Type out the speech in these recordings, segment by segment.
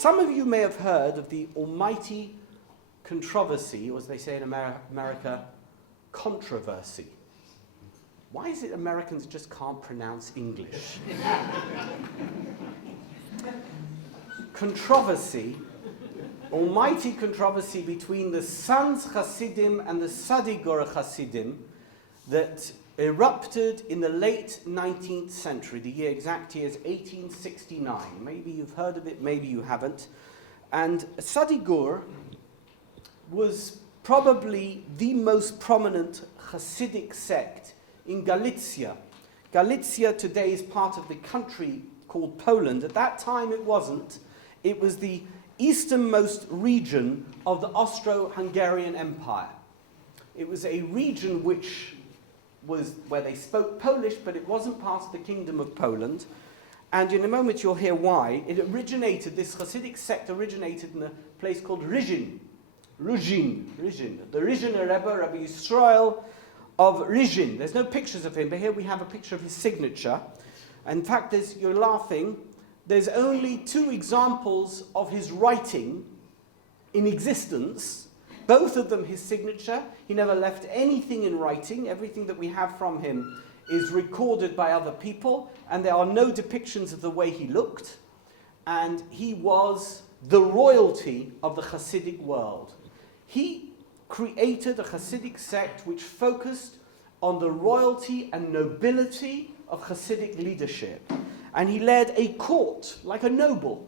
Some of you may have heard of the almighty controversy, or as they say in America, controversy. Why is it Americans just can't pronounce English? Controversy, almighty controversy between the Sons Hasidim and the Sadigur Hasidim that erupted in the late 19th century. The exact year is 1869. Maybe you've heard of it, maybe you haven't. And Sadigur was probably the most prominent Hasidic sect in Galicia. Galicia today is part of the country called Poland. At that time it wasn't. It was the easternmost region of the Austro-Hungarian Empire. It was a region which was where they spoke Polish, but it wasn't part of the Kingdom of Poland. And in a moment you'll hear why. This Hasidic sect originated in a place called Ruzhyn. The Ruzhyn Rebbe, Rabbi Yisrael of Ruzhyn. There's no pictures of him, but here we have a picture of his signature. In fact, you're laughing, there's only 2 examples of his writing in existence. Both of them his signature. He never left anything in writing. Everything that we have from him is recorded by other people, and there are no depictions of the way he looked. And he was the royalty of the Hasidic world. He created a Hasidic sect which focused on the royalty and nobility of Hasidic leadership. And he led a court, like a noble,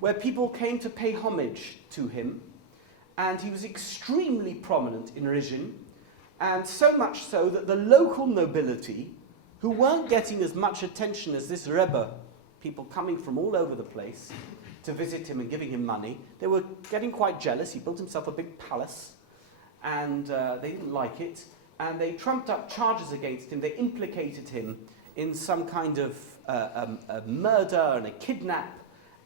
where people came to pay homage to him. And he was extremely prominent in Ruzhyn, and so much so that the local nobility, who weren't getting as much attention as this Rebbe, people coming from all over the place to visit him and giving him money, they were getting quite jealous. He built himself a big palace, and they didn't like it, and they trumped up charges against him. They implicated him in some kind of a murder and a kidnap,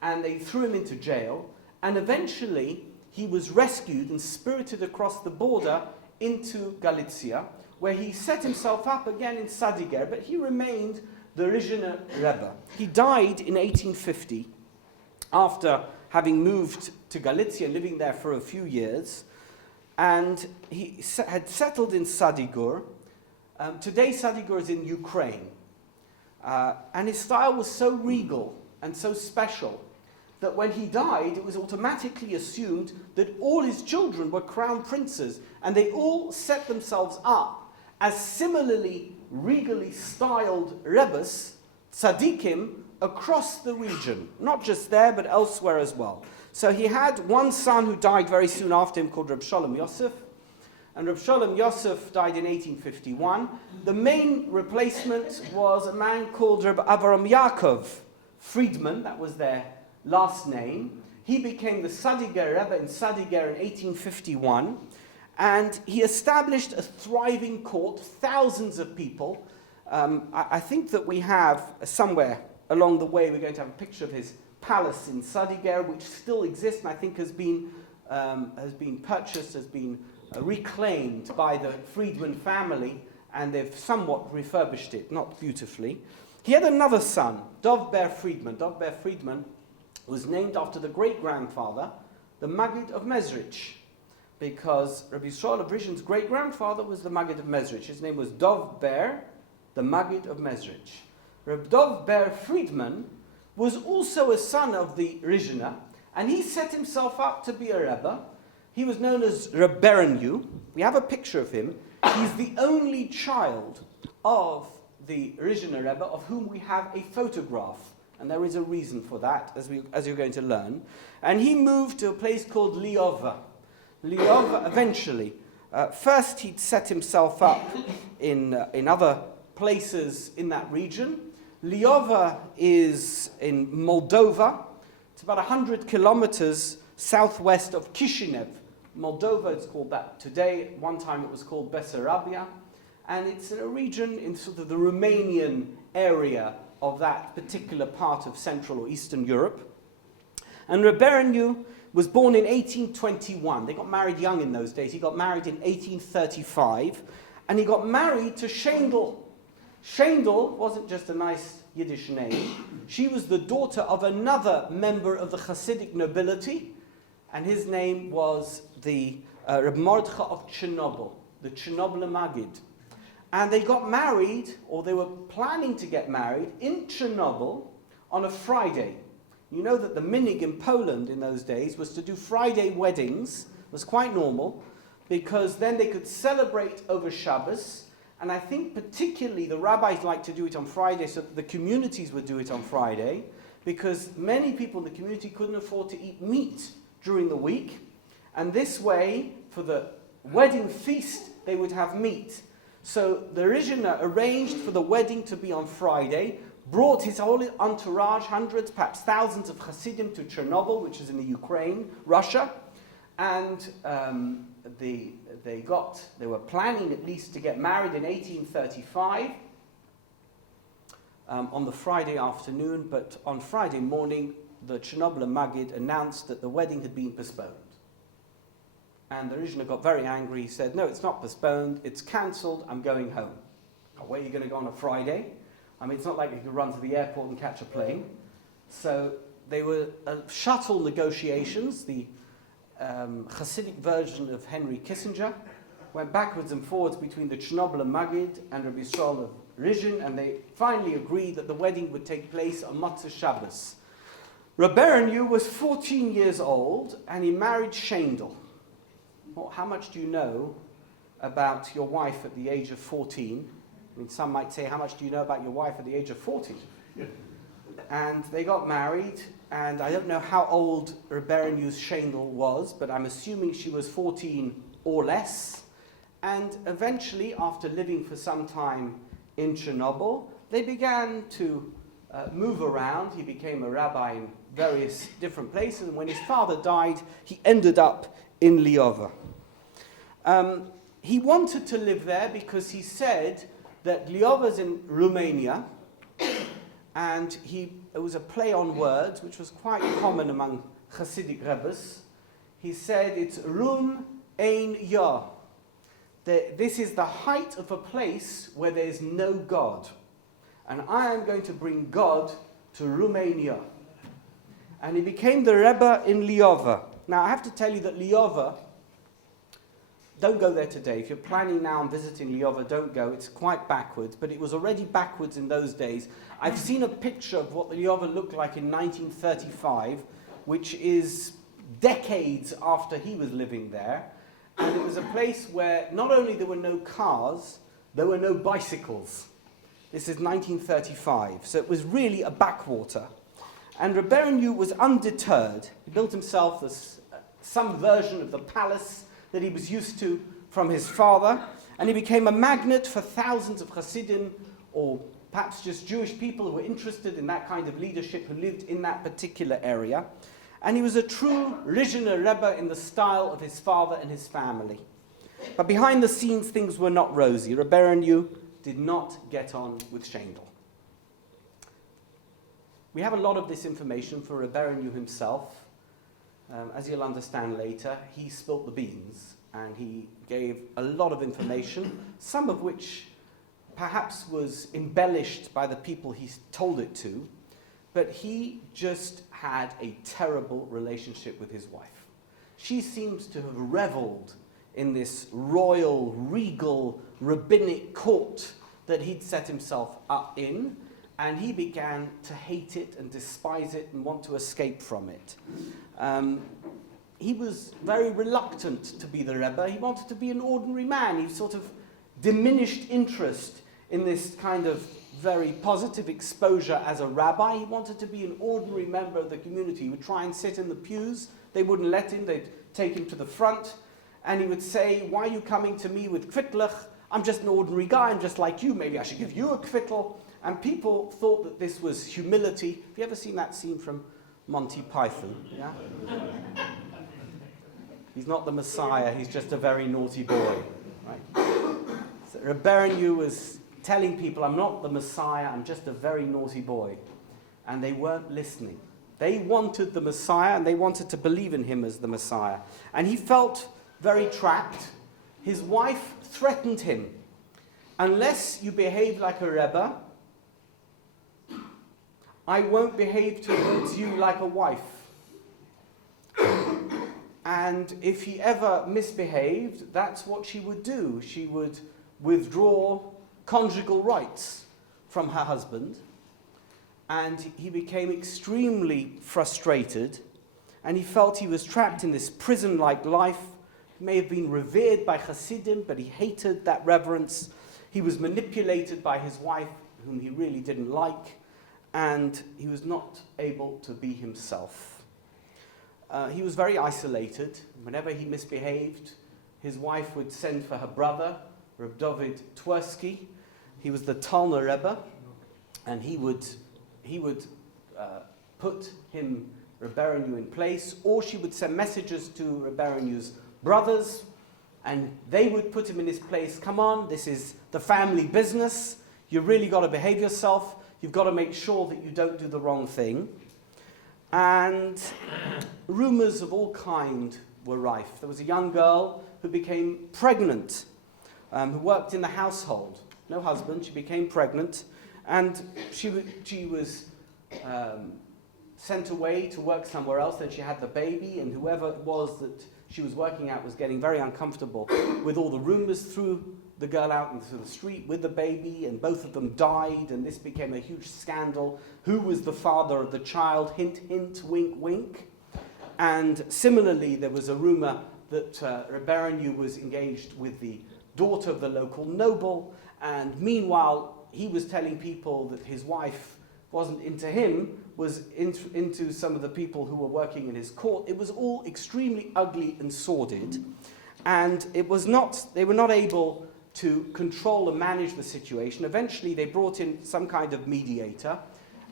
and they threw him into jail, and eventually he was rescued and spirited across the border into Galicia, where he set himself up again in Sadiger, but he remained the Ruzhyn Rebbe. He died in 1850, after having moved to Galicia, living there for a few years, and he had settled in Sadigur. Today Sadigur is in Ukraine, and his style was so regal and so special that when he died, it was automatically assumed that all his children were crown princes, and they all set themselves up as similarly regally styled rebbes, tzaddikim, across the region, not just there, but elsewhere as well. So he had one son who died very soon after him, called Reb Sholem Yosef, and Reb Sholem Yosef died in 1851. The main replacement was a man called Reb Avram Yaakov Friedman, that was their last name. He became the Sadiger Rebbe in Sadiger in 1851, and he established a thriving court, thousands of people. I think that we have somewhere along the way, we're going to have a picture of his palace in Sadiger, which still exists, and I think has been purchased, has been reclaimed by the Friedman family, and they've somewhat refurbished it, not beautifully. He had another son, Dov Ber Friedman. Dov Ber Friedman was named after the great-grandfather, the Maggid of Mezrich, because Rabbi Yisrael of Ruzhyn's great-grandfather was the Maggid of Mezrich. His name was Dov Ber, the Maggid of Mezrich. Reb Dov Ber Friedman was also a son of the Ruzhiner, and he set himself up to be a Rebbe. He was known as Reb Berenyu. We have a picture of him. He's the only child of the Ruzhiner Rebbe of whom we have a photograph. And there is a reason for that, as you're going to learn. And he moved to a place called Leova. Leova, eventually. First, he'd set himself up in other places in that region. Leova is in Moldova. It's about 100 kilometers southwest of Kishinev. Moldova, it's called that today. At one time it was called Bessarabia. And it's in a region in sort of the Romanian area of that particular part of Central or Eastern Europe. And Reb Berenyu was born in 1821. They got married young in those days. He got married in 1835. And he got married to Shendel. Shendel wasn't just a nice Yiddish name. She was the daughter of another member of the Hasidic nobility, and his name was the Reb Mordechai of Chernobyl, the Chernobyl Magid. And they got married, or they were planning to get married, in Chernobyl on a Friday. You know that the minig in Poland in those days was to do Friday weddings. It was quite normal, because then they could celebrate over Shabbos. And I think particularly the rabbis liked to do it on Friday, so that the communities would do it on Friday, because many people in the community couldn't afford to eat meat during the week. And this way, for the wedding feast, they would have meat. So the Ruzhyn arranged for the wedding to be on Friday, brought his whole entourage, hundreds, perhaps thousands of Hasidim to Chernobyl, which is in the Ukraine, Russia, and they were planning at least to get married in 1835 on the Friday afternoon, but on Friday morning, the Chernobyl Magid announced that the wedding had been postponed. And the Ruzhyn got very angry. He said, no, it's not postponed, it's cancelled, I'm going home. Where are you going to go on a Friday? I mean, it's not like you could run to the airport and catch a plane. So they were shuttle negotiations. The Hasidic version of Henry Kissinger went backwards and forwards between the Chernobyl Magid and Rabbi Yisrael of Ruzhyn, and they finally agreed that the wedding would take place on Motzei Shabbos. Reb Berenyu was 14 years old, and he married Shendel. Well, how much do you know about your wife at the age of 14? I mean, some might say, how much do you know about your wife at the age of 40? And they got married, and I don't know how old Reb Berenyu's Shendel was, but I'm assuming she was 14 or less. And eventually, after living for some time in Chernobyl, they began to move around. He became a rabbi in various different places, and when his father died, he ended up in Leova. He wanted to live there because he said that Leova's in Romania, and it was a play on words, which was quite common among Hasidic rabbis. He said it's Rum Ein Ya. This is the height of a place where there is no God. And I am going to bring God to Romania. And he became the Rebbe in Leova. Now, I have to tell you that Leova, don't go there today. If you're planning now on visiting Leova, don't go. It's quite backwards, but it was already backwards in those days. I've seen a picture of what Leova looked like in 1935, which is decades after he was living there. And it was a place where not only there were no cars, there were no bicycles. This is 1935, so it was really a backwater. And Reb Berenyu was undeterred. He built himself some version of the palace that he was used to from his father, and he became a magnet for thousands of Hasidim, or perhaps just Jewish people who were interested in that kind of leadership, who lived in that particular area. And he was a true Ruzhyn Rebbe in the style of his father and his family. But behind the scenes, things were not rosy. Reb Berenyu did not get on with Shendel. We have a lot of this information for Reb Berenyu himself. As you'll understand later, he spilt the beans, and he gave a lot of information, some of which perhaps was embellished by the people he told it to, but he just had a terrible relationship with his wife. She seems to have reveled in this royal, regal, rabbinic court that he'd set himself up in, and he began to hate it and despise it and want to escape from it. He was very reluctant to be the Rebbe. He wanted to be an ordinary man. He sort of diminished interest in this kind of very positive exposure as a rabbi. He wanted to be an ordinary member of the community. He would try and sit in the pews. They wouldn't let him. They'd take him to the front. And he would say, why are you coming to me with kvitlach? I'm just an ordinary guy. I'm just like you. Maybe I should give you a kvittel. And people thought that this was humility. Have you ever seen that scene from Monty Python? Yeah? He's not the Messiah. He's just a very naughty boy. Right? So Reb Berenyu was telling people, I'm not the Messiah. I'm just a very naughty boy. And they weren't listening. They wanted the Messiah, and they wanted to believe in him as the Messiah. And he felt very trapped. His wife threatened him. Unless you behave like a Rebbe, I won't behave towards you like a wife. And if he ever misbehaved, that's what she would do. She would withdraw conjugal rights from her husband. And he became extremely frustrated, and he felt he was trapped in this prison-like life. He may have been revered by Hasidim, but he hated that reverence. He was manipulated by his wife, whom he really didn't like, and he was not able to be himself. He was very isolated. Whenever he misbehaved, his wife would send for her brother, Reb David Twersky. He was the Talner Rebbe, and he would put him, Reb Berenyu, in place, or she would send messages to Reb Berenyu's brothers, and they would put him in his place. Come on, this is the family business. You've really got to behave yourself. You've got to make sure that you don't do the wrong thing. And rumors of all kind were rife. There was a young girl who became pregnant, who worked in the household. No husband, she became pregnant, and she was sent away to work somewhere else. Then she had the baby, and whoever it was that she was working at was getting very uncomfortable with all the rumors, threw the girl out into the street with the baby, and both of them died, and this became a huge scandal. Who was the father of the child? Hint, hint, wink, wink. And similarly, there was a rumor that Reb Berenyu was engaged with the daughter of the local noble, and meanwhile, he was telling people that his wife wasn't into him, was into some of the people who were working in his court. It was all extremely ugly and sordid, and they were not able to control and manage the situation. Eventually, they brought in some kind of mediator,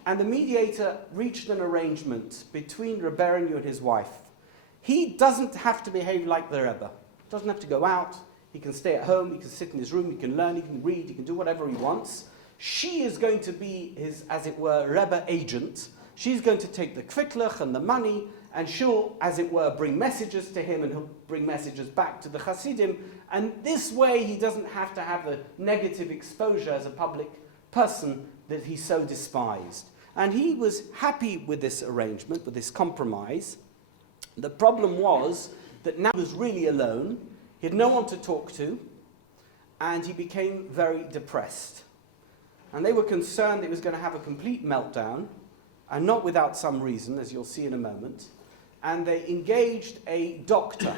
and the mediator reached an arrangement between Reb Berenyu and his wife. He doesn't have to behave like the Rebbe. Doesn't have to go out. He can stay at home. He can sit in his room. He can learn. He can read. He can do whatever he wants. She is going to be his, as it were, Rebbe agent. She's going to take the kvitlach and the money, and she'll, as it were, bring messages to him, and he'll bring messages back to the Hasidim. And this way, he doesn't have to have the negative exposure as a public person that he so despised. And he was happy with this arrangement, with this compromise. The problem was that now he was really alone. He had no one to talk to, and he became very depressed. And they were concerned that he was going to have a complete meltdown, and not without some reason, as you'll see in a moment. And they engaged a doctor,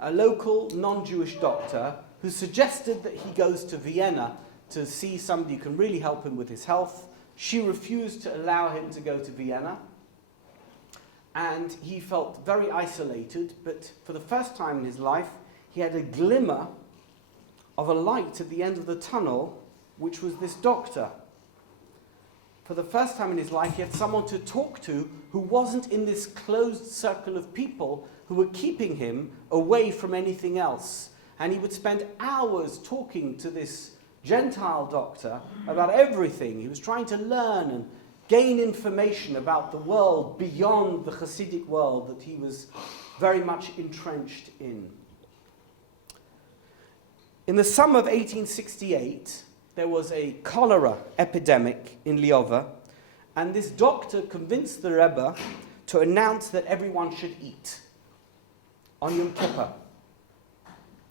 a local non-Jewish doctor, who suggested that he goes to Vienna to see somebody who can really help him with his health. She refused to allow him to go to Vienna, and he felt very isolated, but for the first time in his life, he had a glimmer of a light at the end of the tunnel, which was this doctor. For the first time in his life, he had someone to talk to who wasn't in this closed circle of people who were keeping him away from anything else. And he would spend hours talking to this Gentile doctor about everything. He was trying to learn and gain information about the world beyond the Hasidic world that he was very much entrenched in. In the summer of 1868, there was a cholera epidemic in Leova, and this doctor convinced the Rebbe to announce that everyone should eat on Yom Kippur,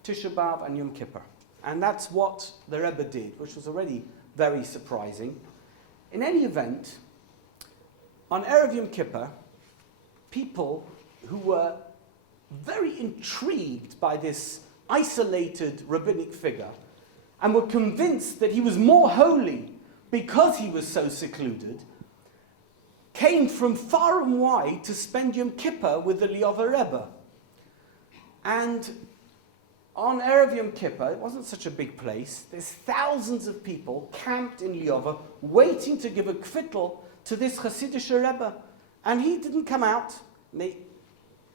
Tisha B'Av and Yom Kippur. And that's what the Rebbe did, which was already very surprising. In any event, on Erev Yom Kippur, people who were very intrigued by this isolated rabbinic figure and were convinced that he was more holy because he was so secluded, came from far and wide to spend Yom Kippur with the Leova Rebbe. And on Erev Yom Kippur, it wasn't such a big place, there's thousands of people camped in Leova waiting to give a kvittel to this Hasidic Rebbe. And he didn't come out. They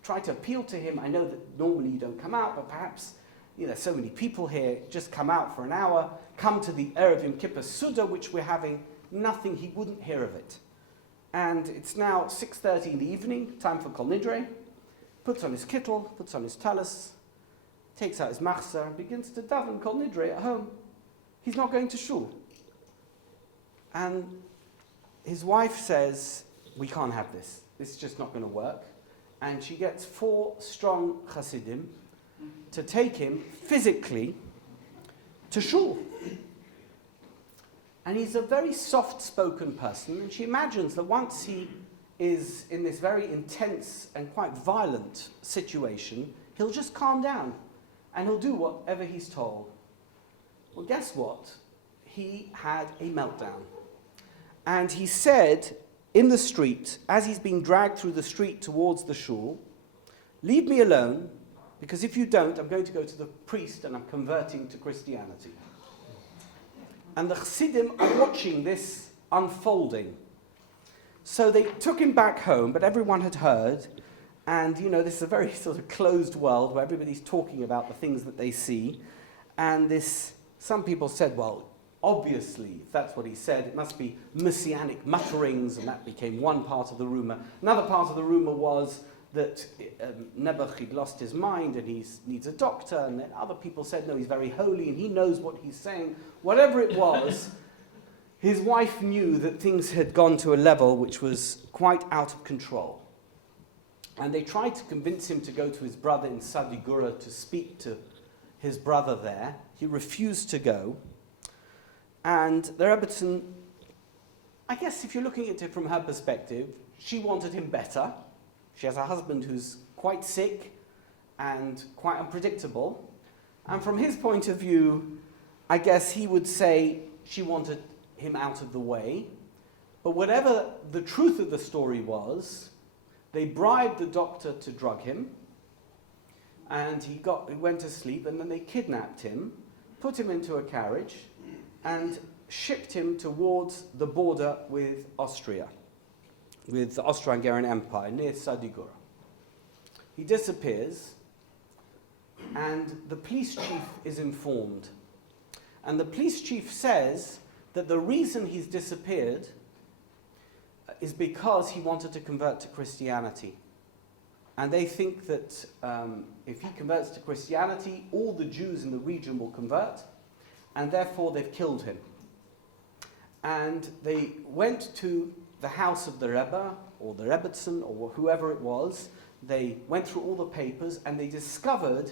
tried to appeal to him. I know that normally you don't come out, but perhaps there's so many people here, just come out for an hour, come to the Erev Yom Kippur Suda, which we're having. Nothing, he wouldn't hear of it. And it's now 6:30 in the evening, time for Kol Nidre. Puts on his kittel, puts on his talus, takes out his machzor, and begins to daven Kol Nidre at home. He's not going to shul. And his wife says, we can't have this. This is just not going to work. And she gets 4 strong Hasidim to take him physically to shul. And he's a very soft-spoken person, and she imagines that once he is in this very intense and quite violent situation, he'll just calm down, and he'll do whatever he's told. Well, guess what? He had a meltdown. And he said in the street, as he's being dragged through the street towards the shul, leave me alone, because if you don't, I'm going to go to the priest and I'm converting to Christianity. And the Chassidim are watching this unfolding. So they took him back home, but everyone had heard. And, this is a very sort of closed world where everybody's talking about the things that they see. And some people said, well, obviously, if that's what he said, it must be messianic mutterings, and that became one part of the rumor. Another part of the rumor was that Nebuch had lost his mind and he needs a doctor, and then other people said, no, he's very holy and he knows what he's saying. Whatever it was, his wife knew that things had gone to a level which was quite out of control. And they tried to convince him to go to his brother in Sadigura to speak to his brother there. He refused to go. And the Rebbetzin, I guess if you're looking at it from her perspective, she wanted him better. She has a husband who's quite sick and quite unpredictable. And from his point of view, I guess he would say she wanted him out of the way. But whatever the truth of the story was, they bribed the doctor to drug him. And he went to sleep, and then they kidnapped him, put him into a carriage, and shipped him towards the border with Austria, with the Austro-Hungarian Empire, near Sadigura. He disappears, and the police chief is informed. And the police chief says that the reason he's disappeared is because he wanted to convert to Christianity. And they think that if he converts to Christianity, all the Jews in the region will convert, and therefore they've killed him. And they went to the house of the Rebbe, or the Rebbetzin, or whoever it was. They went through all the papers, and they discovered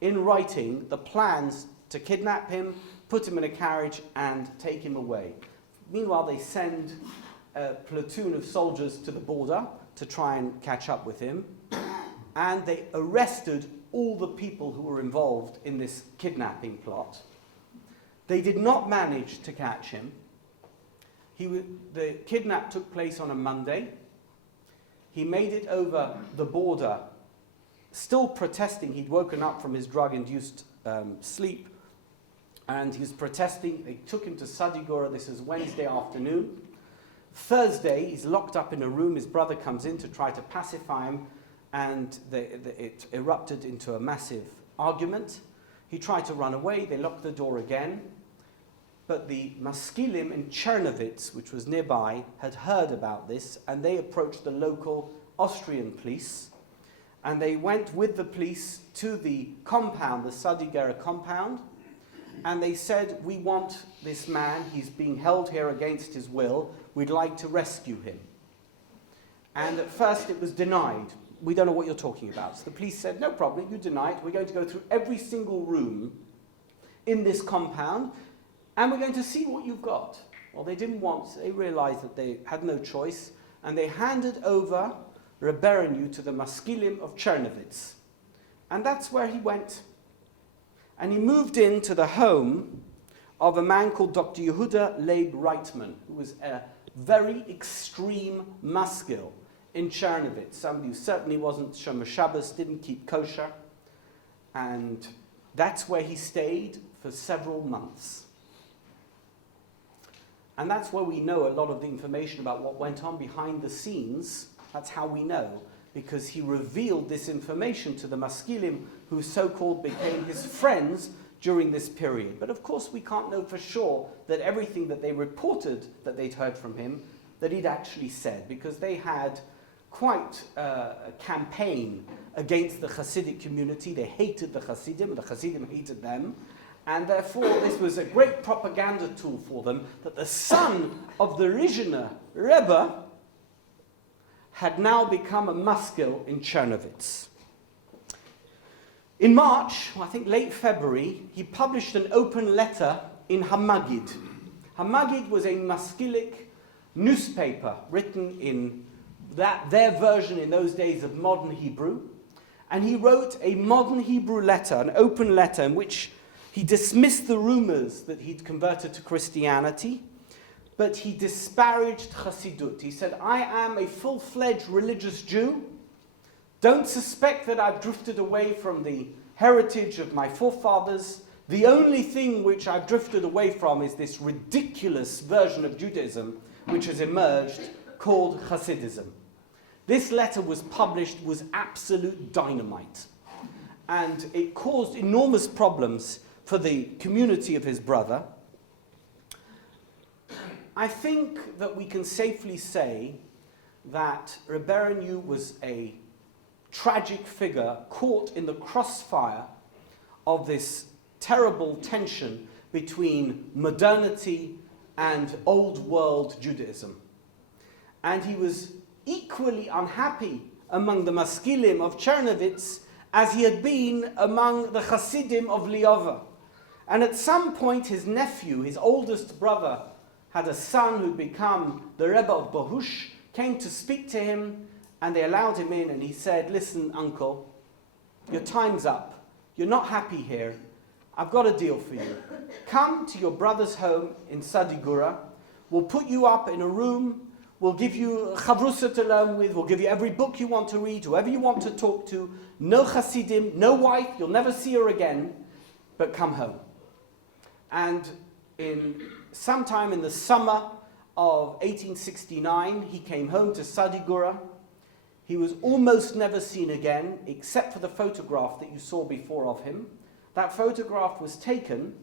in writing the plans to kidnap him, put him in a carriage, and take him away. Meanwhile, they send a platoon of soldiers to the border to try and catch up with him. And they arrested all the people who were involved in this kidnapping plot. They did not manage to catch him. The kidnap took place on a Monday. He made it over the border, still protesting. He'd woken up from his drug-induced sleep, and he was protesting. They took him to Sadigura. This is Wednesday afternoon. Thursday, he's locked up in a room. His brother comes in to try to pacify him, and it erupted into a massive argument. He tried to run away. They locked the door again. But the Maskilim in Chernovitz, which was nearby, had heard about this, and they approached the local Austrian police. And they went with the police to the compound, the Sadigura compound, and they said, we want this man. He's being held here against his will. We'd like to rescue him. And at first it was denied. We don't know what you're talking about. So the police said, no problem, you deny it. We're going to go through every single room in this compound, and we're going to see what you've got. Well, they realized that they had no choice, and they handed over Reb Berenyu to the Maskilim of Chernovitz. And that's where he went. And he moved into the home of a man called Dr. Yehuda Leib Reitman, who was a very extreme maskil in Chernovitz, somebody who certainly wasn't Shomer Shabbos, didn't keep kosher. And that's where he stayed for several months. And that's where we know a lot of the information about what went on behind the scenes. That's how we know, because he revealed this information to the Maskilim, who so-called became his friends during this period. But of course we can't know for sure that everything that they reported that they'd heard from him, that he'd actually said, because they had quite a campaign against the Hasidic community. They hated the Hasidim hated them, And therefore, this was a great propaganda tool for them, that the son of the Ruzhyn Rebbe had now become a maskil in Chernovitz. In March, I think late February, he published an open letter in Hamagid. Hamagid was a maskilic newspaper written in their version in those days of modern Hebrew. And he wrote a modern Hebrew letter, an open letter, in which he dismissed the rumors that he'd converted to Christianity, but he disparaged Hasidut. He said, I am a full-fledged religious Jew. Don't suspect that I've drifted away from the heritage of my forefathers. The only thing which I've drifted away from is this ridiculous version of Judaism which has emerged called Hasidism. This letter was published, was absolute dynamite. And it caused enormous problems for the community of his brother. I think that we can safely say that Reb Berenyu was a tragic figure caught in the crossfire of this terrible tension between modernity and old world Judaism. And he was equally unhappy among the maskilim of Chernovitz as he had been among the Hasidim of Leova. And at some point his nephew, his oldest brother, had a son who'd become the Rebbe of Bohush, came to speak to him, and they allowed him in, and he said, listen, uncle, your time's up. You're not happy here. I've got a deal for you. Come to your brother's home in Sadigura. We'll put you up in a room. We'll give you chavrusa to learn with. We'll give you every book you want to read, whoever you want to talk to. No Hasidim, no wife. You'll never see her again. But come home. And sometime in the summer of 1869, he came home to Sadigura. He was almost never seen again, except for the photograph that you saw before of him. That photograph was taken,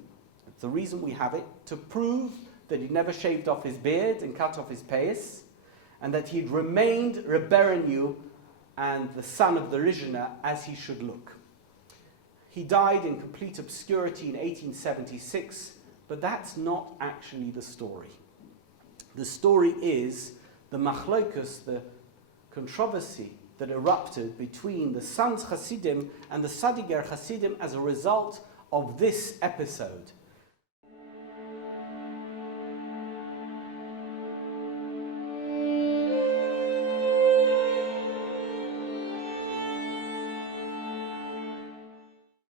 that's the reason we have it, to prove that he'd never shaved off his beard and cut off his payas, and that he'd remained Reb Berenyu and the son of the Ruzhyn as he should look. He died in complete obscurity in 1876, but that's not actually the story. The story is the machlokus, the controversy that erupted between the sons Hasidim and the Sadiger Hasidim as a result of this episode.